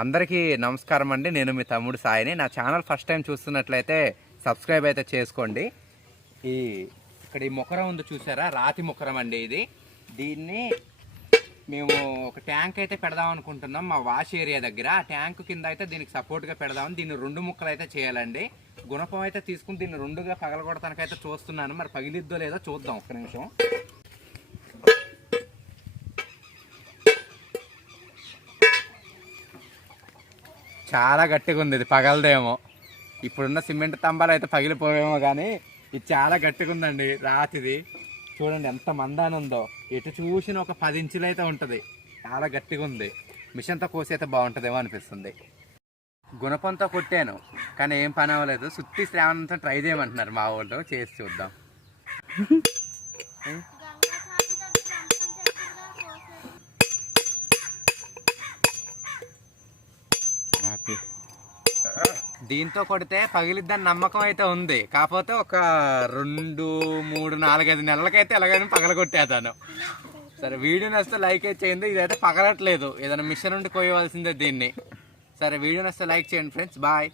అందరికీ నమస్కారం అండి. నేను మీ తమ్ముడు సాయిని. నా ఛానల్ ఫస్ట్ టైం చూస్తున్నట్లయితే సబ్స్క్రైబ్ అయితే చేసుకోండి. ఇక్కడ ఈ మొక్కరం ఉంది చూసారా, రాతి మొక్కరం అండి ఇది. దీన్ని మేము ఒక ట్యాంక్ అయితే పెడదాం అనుకుంటున్నాం మా వాష్ ఏరియా దగ్గర. ఆ ట్యాంక్ కింద అయితే దీనికి సపోర్ట్గా పెడదామని దీన్ని 2 ముక్కలు అయితే చేయాలండి. గుణపం అయితే తీసుకుని దీన్ని 2గా పగలగొడతానికైతే చూస్తున్నాను. మరి పగిలిద్దో లేదో చూద్దాం, ఒక్క నిమిషం. చాలా గట్టిగా ఉంది, ఇది పగలదేమో. ఇప్పుడున్న సిమెంట్ స్తంభాలు అయితే పగిలిపోవేమో, కానీ ఇది చాలా గట్టిగా ఉందండి. రాతిది చూడండి ఎంత మందాన ఉందో. ఎటు చూసిన ఒక 10 ఇంచులు అయితే ఉంటుంది. చాలా గట్టిగా ఉంది. మిషన్తో కోసి అయితే బాగుంటుందేమో అనిపిస్తుంది. గుణపంతో కొట్టాను కానీ ఏం పని అవ్వలేదు. సుత్తి శ్రావణంతో ట్రై చేయమంటున్నారు మా వాళ్ళు. చేసి చూద్దాం. దీంతో కొడితే పగిలిద్దని నమ్మకం అయితే ఉంది. కాకపోతే ఒక 2, 3, 4, 5 నెలలకైతే ఎలాగైనా పగలగొట్టేతాను. సరే, వీడియో నచ్చితే లైక్ అయితే చేయండి. ఇదైతే పగలట్లేదు, ఏదైనా మిషన్ ఉండి కోయవలసిందే దీన్ని. సరే, వీడియో నచ్చితే లైక్ చేయండి ఫ్రెండ్స్. బాయ్.